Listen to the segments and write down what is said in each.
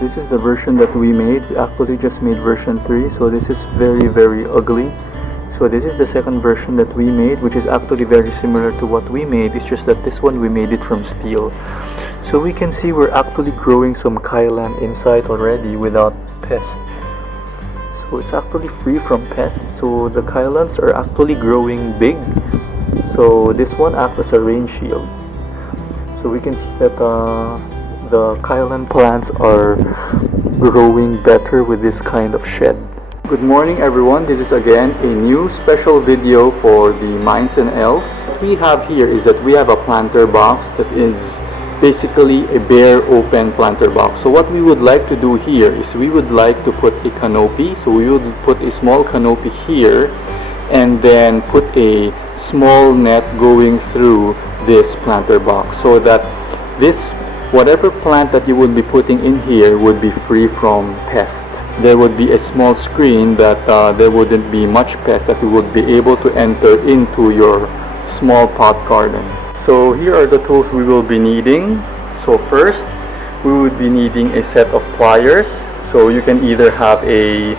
This is the version that we made. We actually just made version 3, so this is very ugly. So this is the second version that we made, which is actually very similar to what we made. It's just that this one we made it from steel. So we can see we're actually growing some Kailan inside already without pest. So it's actually free from pests. So the Kailans are actually growing big. So this one acts as a rain shield. So we can see that the Kailan plants are growing better with this kind of shed. Good morning everyone, this is again a new special video for the Minds and Elves. What we have here is that we have a planter box that is basically a bare open planter box. So what we would like to do here is we would like to put a canopy. So we would put a small canopy here and then put a small net going through this planter box so that this whatever plant that you would be putting in here would be free from pests. There would be a small screen that there wouldn't be much pest that you would be able to enter into your small pot garden. So here are the tools we will be needing. So first, we would be needing a set of pliers. So you can either have a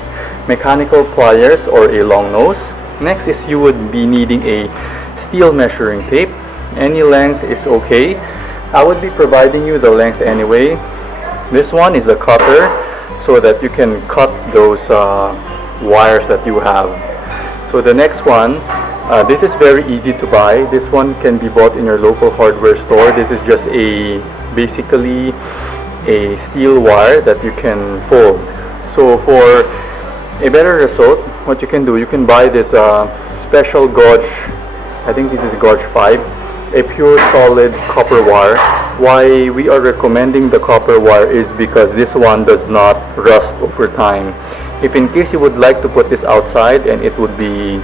mechanical pliers or a long nose. Next is you would be needing a steel measuring tape. Any length is okay. I would be providing you the length anyway. This one is the cutter, so that you can cut those wires that you have. So the next one, this is very easy to buy. This one can be bought in your local hardware store. This is just basically a steel wire that you can fold. So for a better result, what you can do, you can buy this special gauge, I think this is gauge 5, a pure solid copper wire. Why we are recommending the copper wire is because this one does not rust over time. If in case you would like to put this outside and it would be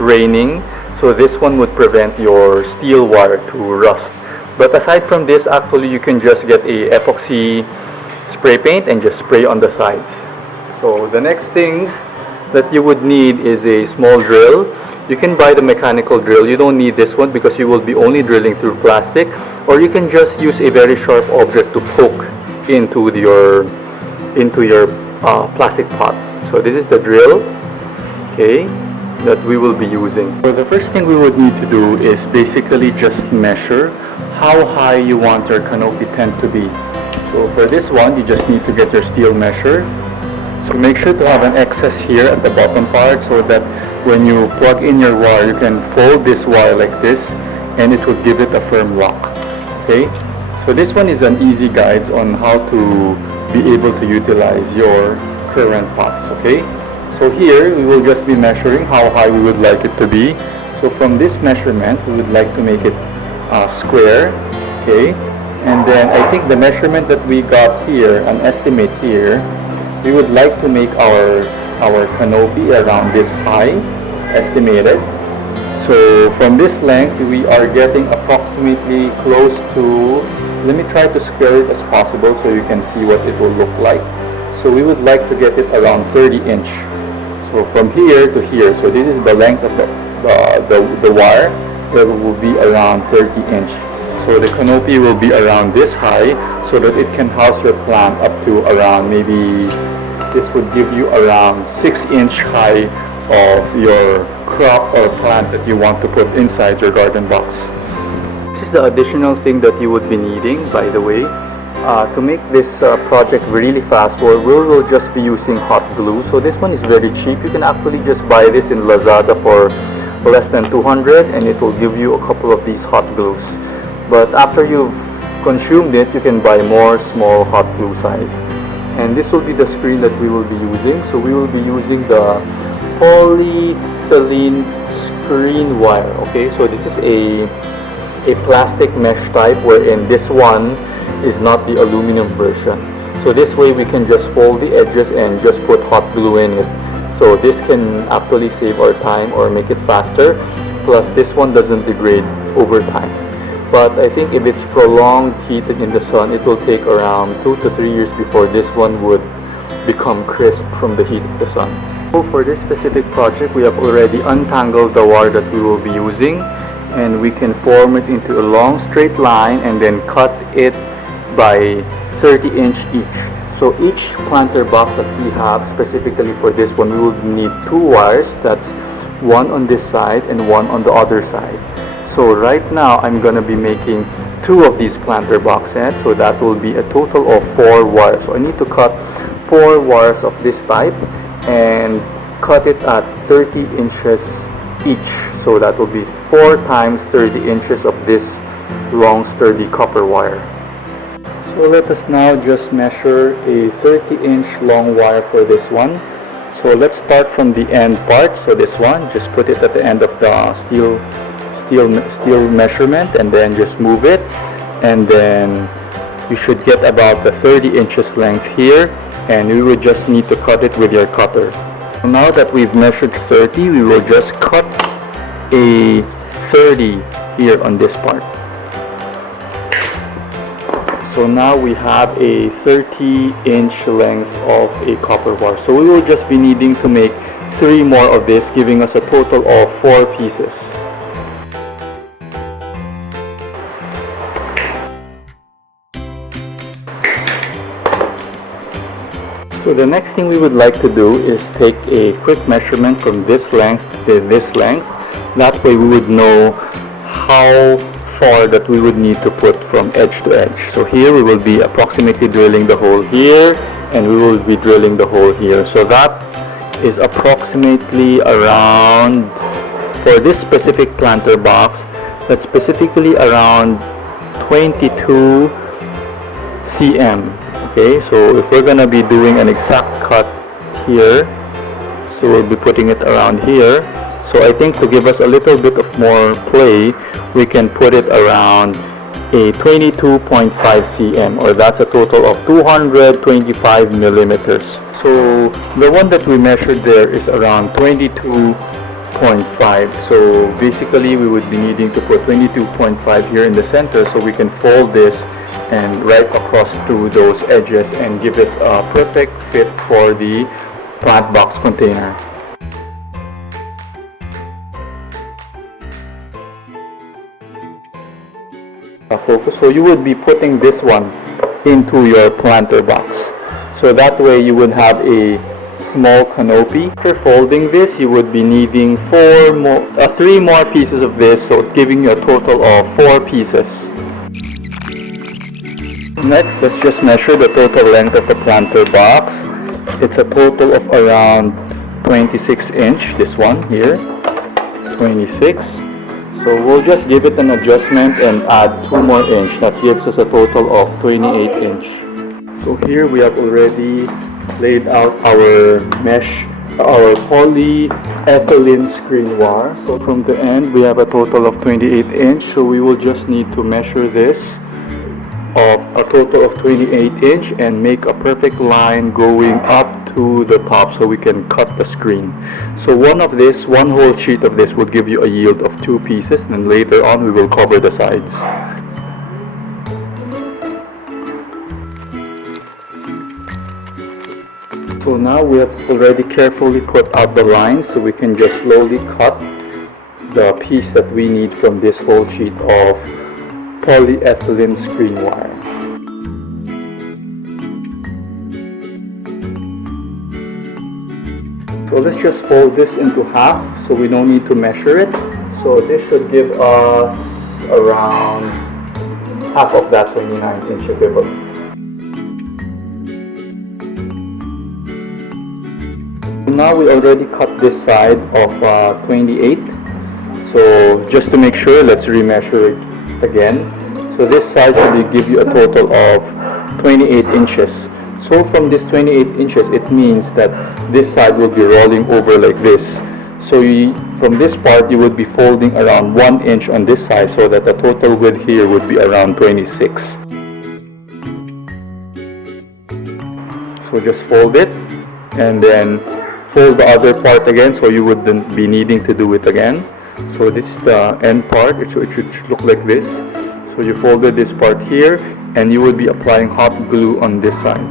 raining, so this one would prevent your steel wire to rust. But aside from this, actually you can just get a epoxy spray paint and just spray on the sides. So the next things that you would need is a small drill. You can buy the mechanical drill. You don't need this one because you will be only drilling through plastic, or you can just use a very sharp object to poke into your plastic pot. So this is the drill, okay, that we will be using. So the first thing we would need to do is basically just measure how high you want your canopy tent to be. So for this one, you just need to get your steel measure. So make sure to have an excess here at the bottom part so that when you plug in your wire, you can fold this wire like this and it will give it a firm lock. Okay, so this one is an easy guide on how to be able to utilize your current pots. Okay, so here we will just be measuring how high we would like it to be. So from this measurement, we would like to make it square. Okay, and then I think the measurement that we got here, an estimate here, we would like to make our canopy around this high, estimated. So from this length, we are getting approximately close to, let me try to square it as possible so you can see what it will look like. So we would like to get it around 30 inch. So from here to here, so this is the length of the wire, it will be around 30 inch. So the canopy will be around this high so that it can house your plant up to around, maybe this would give you around 6-inch high of your crop or plant that you want to put inside your garden box. This is the additional thing that you would be needing, by the way. To make this project really fast, we will just be using hot glue. So this one is very cheap. You can actually just buy this in Lazada for less than 200 and it will give you a couple of these hot glues. But after you've consumed it, you can buy more small hot glue size. And this will be the screen that we will be using. So we will be using the polyethylene screen wire. Okay, so this is a plastic mesh type, wherein this one is not the aluminum version. So this way we can just fold the edges and just put hot glue in it. So this can actually save our time or make it faster. Plus this one doesn't degrade over time. But I think if it's prolonged heated in the sun, it will take around 2 to 3 years before this one would become crisp from the heat of the sun. So for this specific project, we have already untangled the wire that we will be using, and we can form it into a long straight line and then cut it by 30 inch each. So each planter box that we have, specifically for this one, we will need 2 wires. That's one on this side and one on the other side. So right now I'm gonna be making 2 of these planter boxes, so that will be a total of 4 wires. So I need to cut 4 wires of this type and cut it at 30 inches each. So that will be 4 times 30 inches of this long sturdy copper wire. So let us now just measure a 30-inch long wire for this one. So let's start from the end part. So this one, just put it at the end of the steel measurement, and then just move it, and then you should get about the 30 inches length here, and we would just need to cut it with your cutter. So now that we've measured 30, we will just cut a 30 here on this part. So now we have a 30-inch length of a copper wire. So we will just be needing to make 3 more of this, giving us a total of 4 pieces. So the next thing we would like to do is take a quick measurement from this length to this length. That way we would know how far that we would need to put from edge to edge. So here we will be approximately drilling the hole here, and we will be drilling the hole here. So that is approximately around, for this specific planter box, that's specifically around 22 cm. Okay, so if we're gonna be doing an exact cut here, so we'll be putting it around here. So I think to give us a little bit of more play, we can put it around a 22.5 cm, or that's a total of 225 millimeters. So the one that we measured there is around 22.5. So basically we would be needing to put 22.5 here in the center, so we can fold this and right across to those edges and give us a perfect fit for the plant box container. Focus. So you would be putting this one into your planter box. So that way you would have a small canopy. After folding this, you would be needing 3 more pieces of this, so giving you a total of 4 pieces. Next, let's just measure the total length of the planter box. It's a total of around 26 inch, this one here, 26. So we'll just give it an adjustment and add 2 more inch. That gives us a total of 28 inch. So here we have already laid out our mesh, our polyethylene screen wire. So from the end we have a total of 28 inch. So we will just need to measure this of a total of 28 inch and make a perfect line going up to the top so we can cut the screen. So one whole sheet of this will give you a yield of 2 pieces, and then later on we will cover the sides. So now we have already carefully put out the lines, so we can just slowly cut the piece that we need from this whole sheet of polyethylene screen wire. So let's just fold this into half, so we don't need to measure it. So this should give us around half of that 29 inch equivalent. Now we already cut this side of 28. So just to make sure, let's remeasure it again. So this side will give you a total of 28 inches. So from this 28 inches, it means that this side will be rolling over like this. So from this part, you would be folding around 1 inch on this side, so that the total width here would be around 26. So just fold it, and then fold the other part again, so you wouldn't be needing to do it again. So this is the end part. It should look like this. So you folded this part here, and you will be applying hot glue on this side.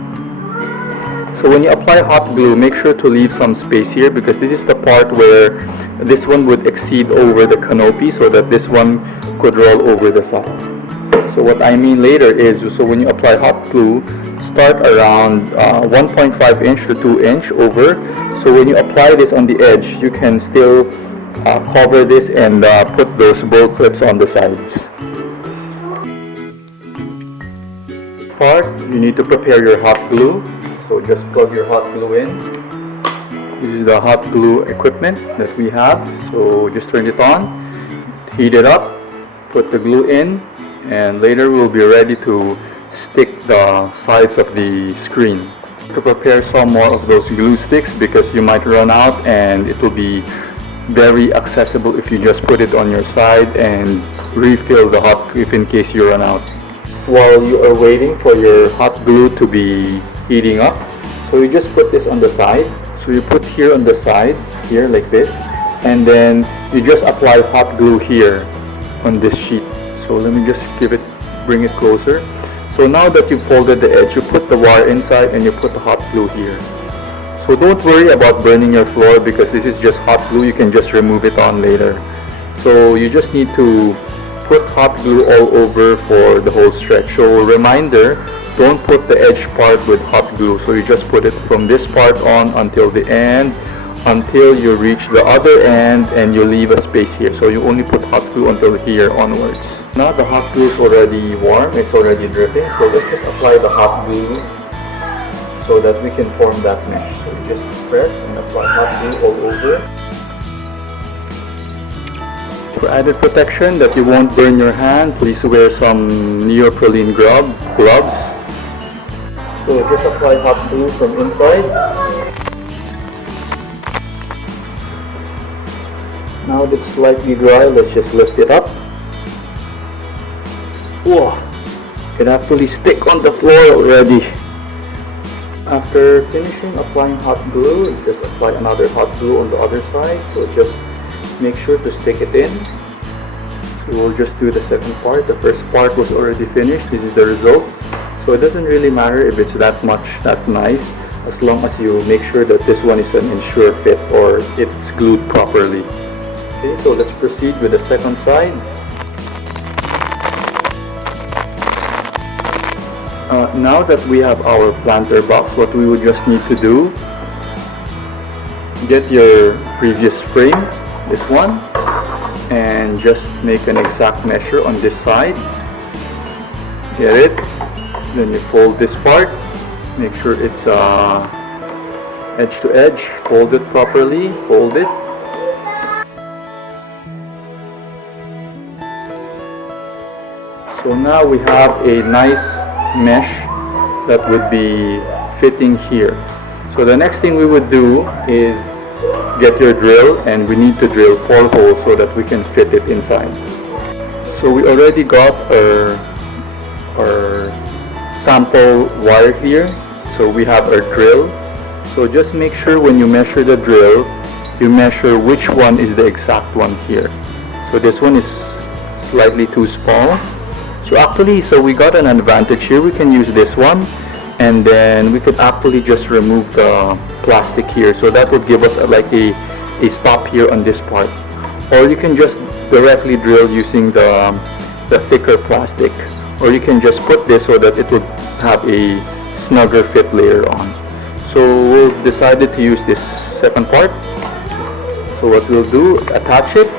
So when you apply hot glue, make sure to leave some space here, because this is the part where this one would exceed over the canopy, so that this one could roll over the side. So what I mean later is, so when you apply hot glue, start around 1.5 inch to 2 inch over. So when you apply this on the edge, you can still cover this and put those bolt clips on the sides. Part, you need to prepare your hot glue. So just plug your hot glue in. This is the hot glue equipment that we have. So just turn it on, heat it up, put the glue in, and later we'll be ready to stick the sides of the screen. To prepare some more of those glue sticks because you might run out, and it will be very accessible if you just put it on your side and refill the hot glue if in case you run out. While you are waiting for your hot glue to be heating up, so you just put this on the side. So you put here on the side, here like this, and then you just apply hot glue here on this sheet. So let me just bring it closer. So now that you've folded the edge, you put the wire inside and you put the hot glue here. So don't worry about burning your floor because this is just hot glue. You can just remove it on later. So you just need to put hot glue all over for the whole stretch. So reminder, don't put the edge part with hot glue. So you just put it from this part on until the end, until you reach the other end and you leave a space here. So you only put hot glue until here onwards. Now the hot glue is already warm, it's already dripping. So let's just apply the hot glue so that we can form that mesh. So you just press and apply hot glue all over. For added protection that you won't burn your hand, please wear some neoprene gloves. So just apply hot glue from inside. Now that it's slightly dry, let's just lift it up. Whoa! It can actually stick on the floor already. After finishing applying hot glue, you just apply another hot glue on the other side. So just make sure to stick it in. We will just do the second part. The first part was already finished. This is the result. So it doesn't really matter if it's that nice, as long as you make sure that this one is an ensure fit or it's glued properly. Okay, so let's proceed with the second side. Now that we have our planter box, what we would just need to do, get your previous frame, this one, and just make an exact measure on this side. Get it? Then you fold this part, make sure it's edge to edge, fold it properly, fold it. So now we have a nice mesh that would be fitting here. So the next thing we would do is get your drill, and we need to drill 4 holes so that we can fit it inside. So we already got our sample wire here, so we have our drill. So just make sure when you measure the drill, you measure which one is the exact one here. So this one is slightly too small. So we got an advantage here. We can use this one, and then we could actually just remove the plastic here. So that would give us like a stop here on this part. Or you can just directly drill using the thicker plastic. Or you can just put this so that it would have a snugger fit later on. So we've decided to use this second part. So what we'll do, attach it,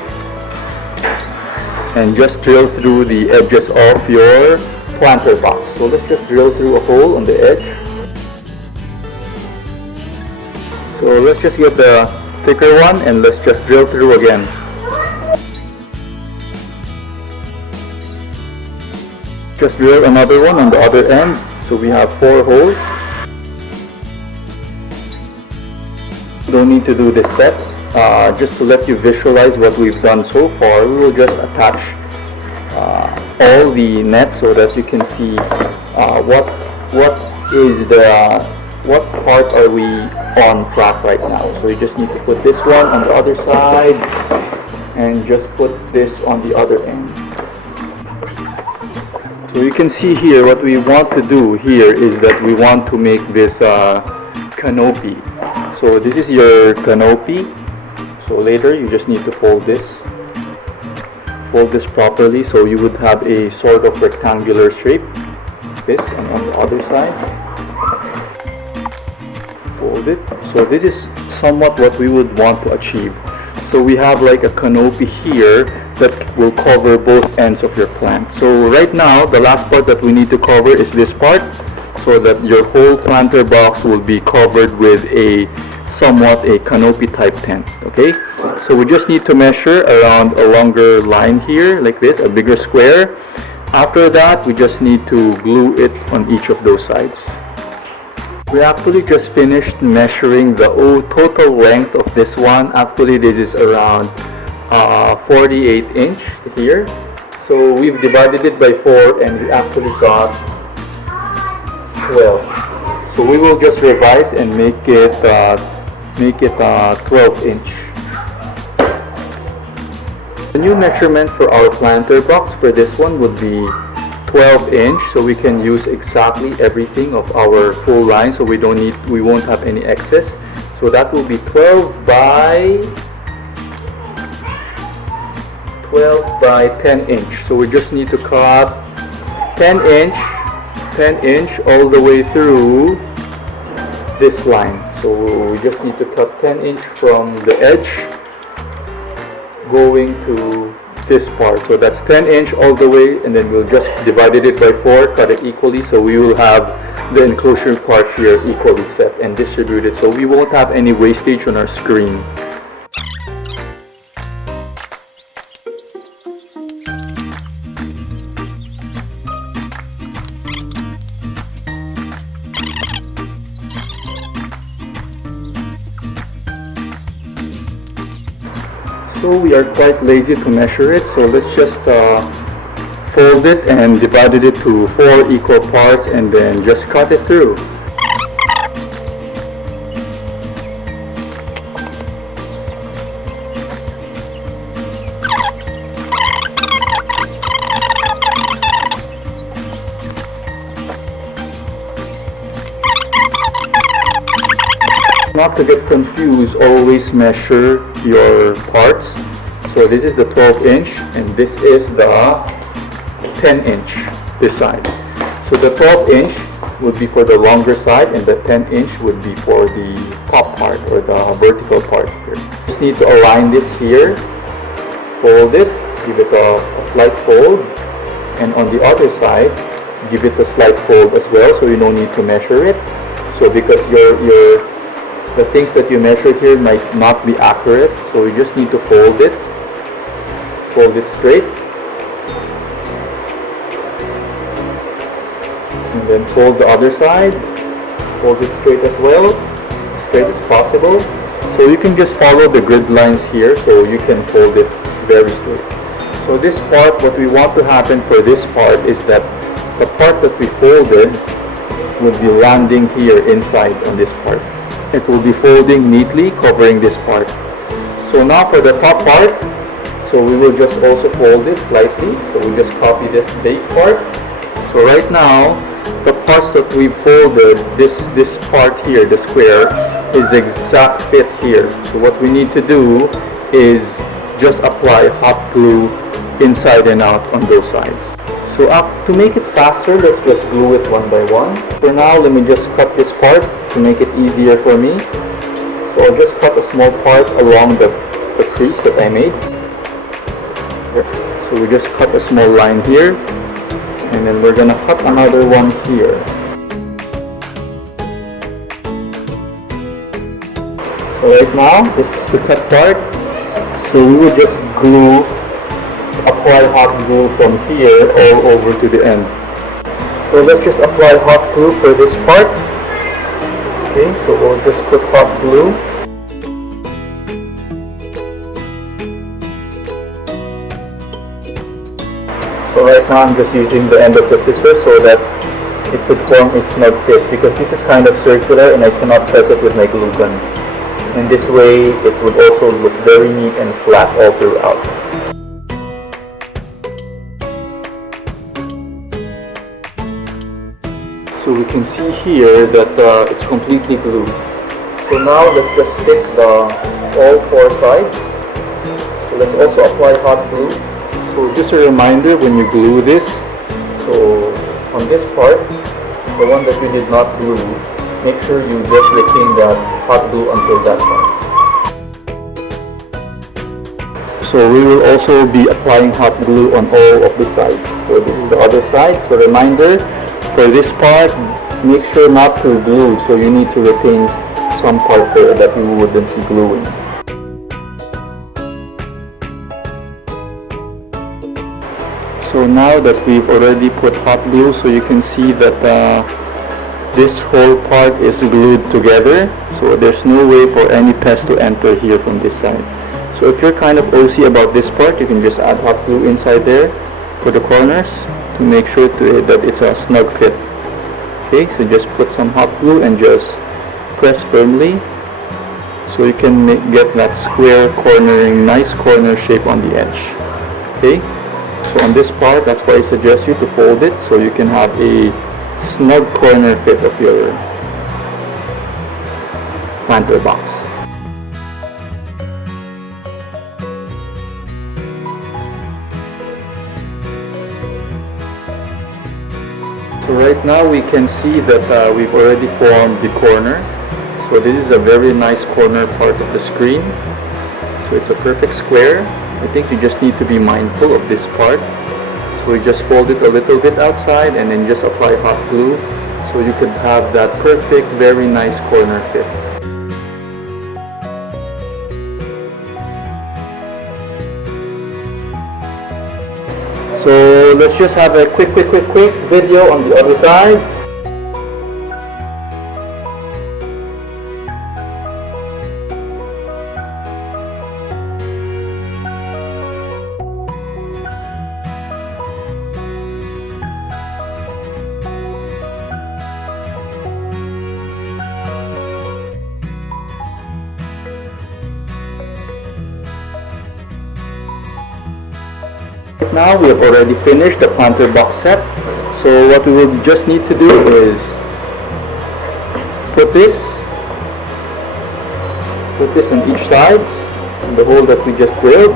and just drill through the edges of your planter box. So let's just drill through a hole on the edge. So let's just get the thicker one and let's just drill through again. Just drill another one on the other end. So we have 4 holes. Don't need to do this set. Just to let you visualize what we've done so far, we will just attach all the nets so that you can see what part are we on track right now. So you just need to put this one on the other side and just put this on the other end. So you can see here what we want to do here is that we want to make this canopy. So this is your canopy. So later you just need to fold this properly so you would have a sort of rectangular shape, this, and on the other side. fold it. So this is somewhat what we would want to achieve. So we have like a canopy here that will cover both ends of your plant. So right now, the last part that we need to cover is this part, so that your whole planter box will be covered with a somewhat a canopy type tent. Okay, so we just need to measure around a longer line here like this, a bigger square. After that, we just need to glue it on each of those sides. We actually just finished measuring the total length of this one. Actually, this is around 48 inch here. So we've divided it by 4 and we actually got 12. So we will just revise and make it 12 inch. The new measurement for our planter box for this one would be 12 inch, so we can use exactly everything of our full line, so we won't have any excess. So that will be 12 by 10 inch. So we just need to cut 10 inch all the way through this line. So we just need to cut 10 inch from the edge going to this part. So that's 10 inch all the way, and then we'll just divided it by 4, cut it equally, so we will have the enclosure part here equally set and distributed, so we won't have any wastage on our screen. So we are quite lazy to measure it, so let's just fold it and divided it to 4 equal parts and then just cut it through. Not to get confused, always measure your parts. So this is the 12 inch and this is the 10 inch this side. So the 12 inch would be for the longer side and the 10 inch would be for the top part or the vertical part here. Just need to align this here, fold it, give it a slight fold, and on the other side give it a slight fold as well, so you don't need to measure it. So because the things that you measured here might not be accurate, so you just need to fold it straight, and then fold the other side, fold it straight as well, as straight as possible. So you can just follow the grid lines here, so you can fold it very straight. So this part, what we want to happen for this part is that the part that we folded will be landing here inside on this part. It will be folding neatly, covering this part. So now for the top part, so we will just also fold it slightly. So we just copy this base part. So right now, the parts that we folded, this part here, the square, is exact fit here. So what we need to do is just apply hot glue inside and out on those sides. So to make it faster, let's just glue it one by one. For now, let me just cut this part to make it easier for me. So I'll just cut a small part along the crease that I made. So we just cut a small line here, and then we're gonna cut another one here. So right now, this is the cut part. So we will just apply hot glue from here all over to the end. So let's just apply hot glue for this part. Okay, so we'll just put hot glue. So right now I'm just using the end of the scissors so that it could form a snug fit, because this is kind of circular and I cannot press it with my glue gun. In this way, it would also look very neat and flat all throughout. So we can see here that it's completely glued. So now let's just stick all 4 sides. So let's also apply hot glue. So just a reminder, when you glue this, so on this part, the one that you did not glue, make sure you just retain that hot glue until that part. So we will also be applying hot glue on all of the sides. So this is the other side. So reminder, for this part, make sure not to glue. So you need to retain some part there that you wouldn't be gluing. So now that we've already put hot glue, so you can see that this whole part is glued together. So there's no way for any pest to enter here from this side. So if you're kind of OC about this part, you can just add hot glue inside there for the corners to make sure that it's a snug fit. Okay, so just put some hot glue and just press firmly so you can get that square cornering, nice corner shape on the edge. Okay, so on this part, that's why I suggest you to fold it so you can have a snug corner fit of your planter box. So right now we can see that we've already formed the corner. So this is a very nice corner part of the screen. So it's a perfect square. I think you just need to be mindful of this part. So we just fold it a little bit outside and then just apply hot glue so you could have that perfect, very nice corner fit. So let's just have a quick video on the other side. Now we have already finished the planter box set. So what we will just need to do is put this on each side, the hole that we just drilled.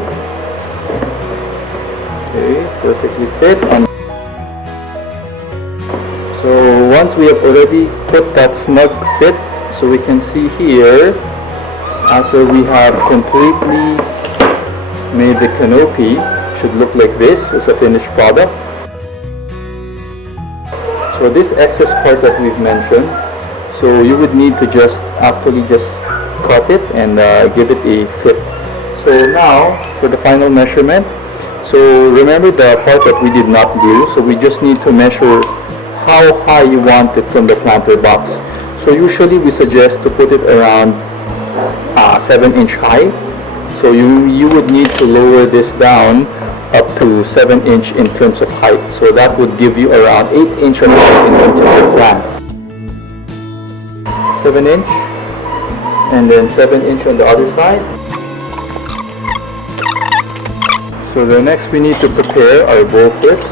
Okay, perfectly fit. So once we have already put that snug fit, so we can see here, after we have completely made the canopy, should look like this as a finished product. So this excess part that we've mentioned, so you would need to just cut it and give it a fit. So now for the final measurement, so remember the part that we did not glue, so we just need to measure how high you want it from the planter box. So usually we suggest to put it around 7-inch high. So you would need to lower this down up to 7-inch in terms of height. So that would give you around 8-inch on height in terms of your plant. 7-inch and then 7-inch on the other side. So the next we need to prepare our bowl clips.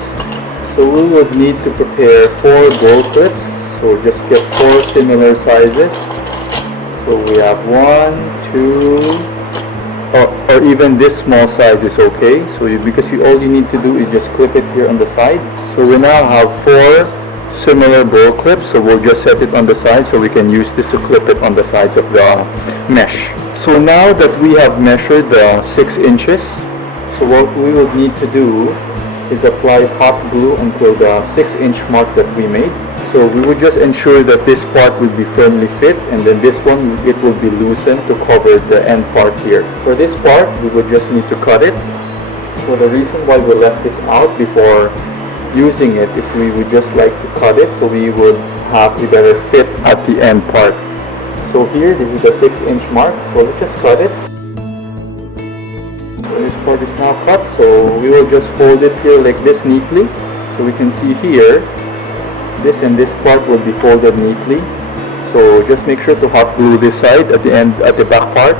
So we would need to prepare 4 bowl clips. So just get 4 similar sizes. So we have 1, 2, or even this small size is okay. So because all you need to do is just clip it here on the side. So we now have 4 similar bowl clips. So we'll just set it on the side so we can use this to clip it on the sides of the mesh. So now that we have measured the 6 inches, so what we would need to do is apply hot glue until the 6-inch mark that we made. So we would just ensure that this part will be firmly fit, and then this one, it will be loosened to cover the end part here. For this part, we would just need to cut it. So the reason why we left this out before using it is we would just like to cut it so we would have a better fit at the end part. So here, this is the 6-inch mark, so let's just cut it. So this part is now cut, so we will just fold it here like this neatly. So we can see here, this and this part will be folded neatly. So just make sure to hot glue this side at the end, at the back part,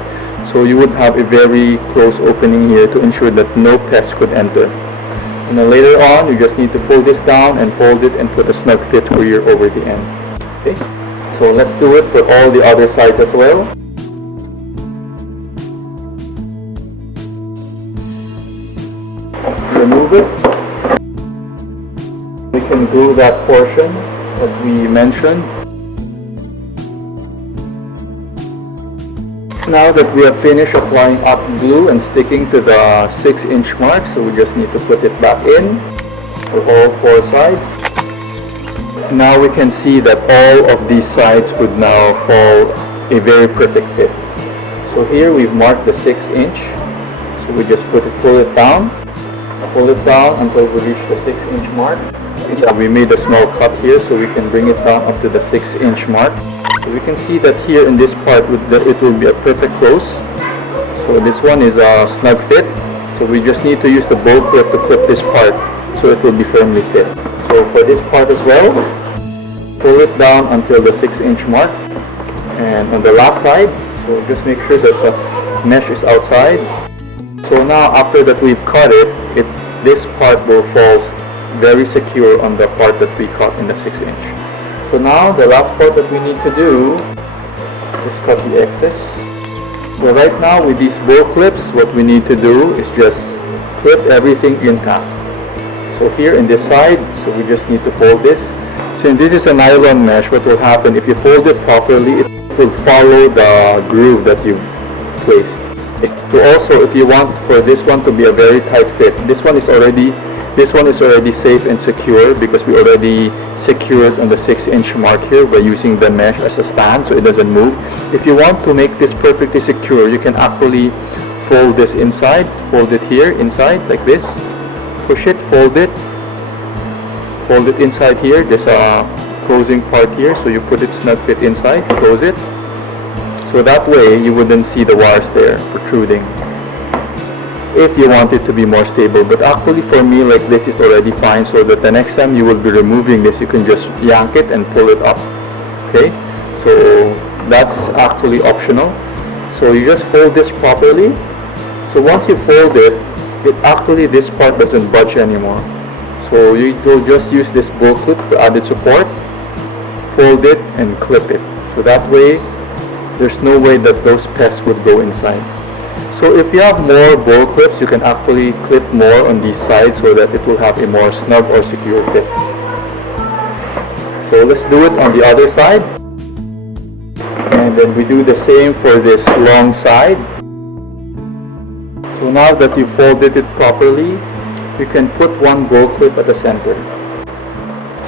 so you would have a very close opening here to ensure that no pest could enter. And then later on, you just need to pull this down and fold it and put a snug fit here over the end. Okay, so let's do it for all the other sides as well. Remove it. We can glue that portion that we mentioned. Now that we have finished applying up glue and sticking to the 6-inch mark, so we just need to put it back in for all 4 sides. Now we can see that all of these sides would now fall a very perfect fit. So here we've marked the 6-inch, so we just pull it down until we reach the 6-inch mark. We made a small cut here so we can bring it down up to the 6-inch mark. So we can see that here in this part it will be a perfect close. So this one is a snug fit. So we just need to use the bow clip to clip this part so it will be firmly fit. So for this part as well, pull it down until the 6-inch mark. And on the last side, so just make sure that the mesh is outside. So now after that we've cut it, this part will fall very secure on the part that we cut in the 6-inch. So now the last part that we need to do is cut the excess. So right now with these bow clips, what we need to do is just clip everything intact. So here in this side, so we just need to fold this. Since this is a nylon mesh, what will happen if you fold it properly, it will follow the groove that you've placed. So also, if you want for this one to be a very tight fit, this one is already safe and secure because we already secured on the 6-inch mark here by using the mesh as a stand so it doesn't move. If you want to make this perfectly secure, you can actually fold this inside, fold it here inside like this, push it, fold it inside here. There's a closing part here, so you put it snug fit inside, close it. So that way you wouldn't see the wires there protruding if you want it to be more stable. But actually for me, like this is already fine, so that the next time you will be removing this, you can just yank it and pull it up. Okay, so that's actually optional. So you just fold this properly. So once you fold it, actually this part doesn't budge anymore. So you will just use this bow clip for added support, fold it and clip it. So that way there's no way that those pests would go inside. So if you have more bow clips, you can actually clip more on these sides so that it will have a more snug or secure fit. So let's do it on the other side. And then we do the same for this long side. So now that you folded it properly, you can put one bow clip at the center.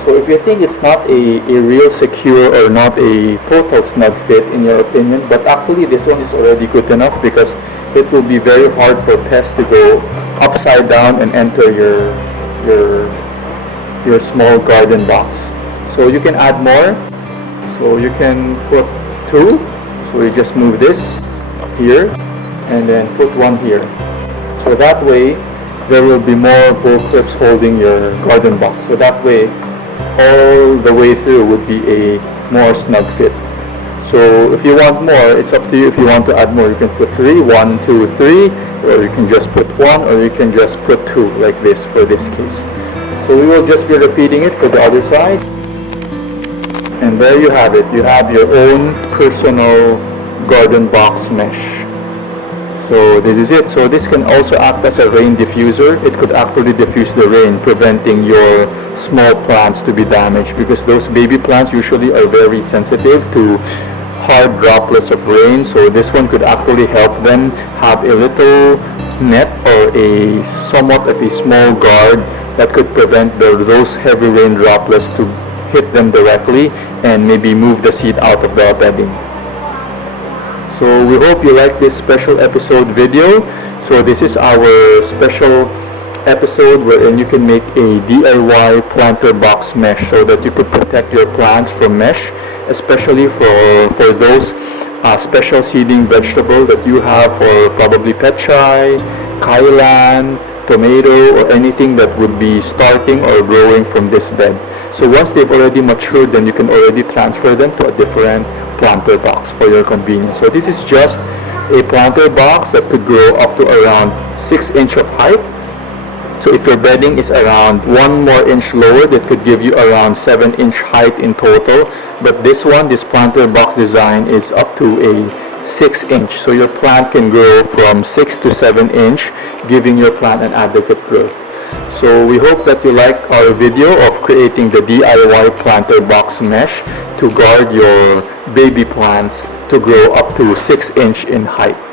So if you think it's not a real secure or not a total snug fit in your opinion, but actually this one is already good enough because it will be very hard for pests to go upside down and enter your small garden box. So you can add more. So you can put 2. So you just move this here and then put 1 here. So that way there will be more bow clips holding your garden box. So that way all the way through would be a more snug fit. So if you want more, it's up to you. If you want to add more, you can put 3, 1, 2, 3, or you can just put 1, or you can just put 2 like this for this case. So we will just be repeating it for the other side. And there you have it. You have your own personal garden box mesh. So this is it. So this can also act as a rain diffuser. It could actually diffuse the rain, preventing your small plants to be damaged, because those baby plants usually are very sensitive to hard droplets of rain. So this one could actually help them have a little net or a somewhat of a small guard that could prevent those heavy rain droplets to hit them directly and maybe move the seed out of the bedding. So we hope you like this special episode video. So this is our special episode wherein you can make a DIY planter box mesh so that you could protect your plants from mesh, especially for those special seeding vegetable that you have, for probably petchai, kailan, tomato, or anything that would be starting or growing from this bed. So once they've already matured, then you can already transfer them to a different planter box for your convenience. So this is just a planter box that could grow up to around 6 inches of height. So if your bedding is around 1 more inch lower, that could give you around 7 inch height in total. But this planter box design is up to a 6 inch. So your plant can grow from 6 to 7 inch, giving your plant an adequate growth. So we hope that you like our video of creating the DIY planter box mesh to guard your baby plants to grow up to 6 inch in height.